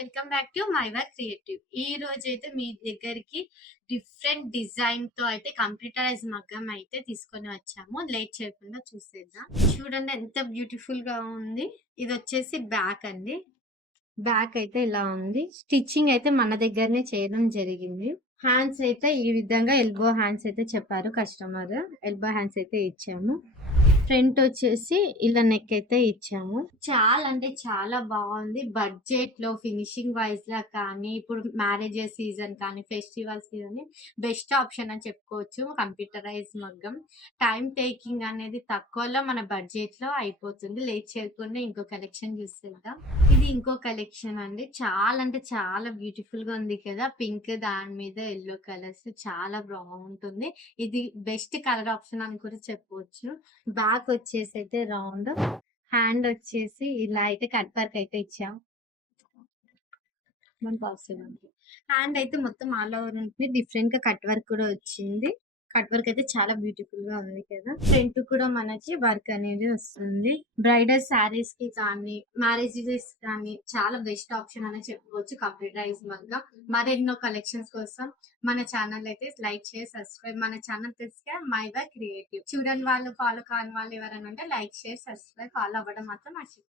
Welcome back to my work creative. ఈ రోజైతే మీ దగ్గరికి డిఫరెంట్ డిజైన్‌తో అయితే కంప్యూటరైజ్ మగ్గం అయితే తీసుకొని వచ్చాము. లేట్ చేయకుండా చూసేద్దాం. చూడండి ఎంత బ్యూటిఫుల్‌గా ఉంది. ఇదొచ్చేసి బ్యాక్ అండి. బ్యాక్ అయితే ఇలా ఉంది. స్టిచ్చింగ్ అయితే మన దగ్గరనే చేయడం జరిగింది. హ్యాండ్స్ అయితే ఈ విధంగా ఎల్బో హ్యాండ్స్ అయితే చెప్పారు కస్టమర్. ఎల్బో హ్యాండ్స్ అయితే ఇచ్చాము. ఫ్రంట్ వచ్చేసి ఇలా నెక్ అయితే ఇచ్చాము. చాలా అంటే చాలా బాగుంది. బడ్జెట్ లో ఫినిషింగ్ వైజ్ లా కానీ, ఇప్పుడు మ్యారేజెస్ సీజన్ కానీ, ఫెస్టివల్స్ కానీ బెస్ట్ ఆప్షన్ అని చెప్పుకోవచ్చు. కంప్యూటరైజ్ మగ్గం టైం టేకింగ్ అనేది తక్కువలో మన బడ్జెట్ లో అయిపోతుంది. లేట్ చేయకుండా ఇంకో కలెక్షన్ చూసేద్దాం. ఇది ఇంకో కలెక్షన్ అండి. చాలా అంటే చాలా బ్యూటిఫుల్ గా ఉంది కదా. పింక్ దాని మీద ఎల్లో కలర్స్ చాలా బాగుంటుంది. ఇది బెస్ట్ కలర్ ఆప్షన్ అని కూడా చెప్పవచ్చు. బ్యాక్ వచ్చేసి అయితే రౌండ్, హ్యాండ్ వచ్చేసి ఇలా అయితే కట్ వర్క్ అయితే ఇచ్చాం. హ్యాండ్ అయితే మొత్తం ఆల్ ఓవర్ ఉంటుంది. డిఫరెంట్ గా కట్ వర్క్ కూడా వచ్చింది. కట్ వర్క్ అయితే చాలా బ్యూటిఫుల్ గా ఉంది కదా. ఫ్రంట్ కూడా మనకి వర్క్ అనేది వస్తుంది. బ్రైడల్ శారీస్ కి కానీ, మ్యారేజెస్ కానీ చాలా బెస్ట్ ఆప్షన్ అని చెప్పుకోవచ్చు కంప్యూటరైజ్ మగ్గం. మరెన్నో కలెక్షన్స్ కోసం మన ఛానల్ అయితే లైక్ చేసి సబ్స్క్రైబ్. మన ఛానల్ తెలిసిగా మై వర్క్ క్రియేటివ్. చూడని వాళ్ళు, ఫాలో కాని వాళ్ళు ఎవరైనా ఉంటే లైక్ షేర్ సబ్స్క్రైబ్ ఫాలో అవ్వడం మాత్రం మర్చిపోండి.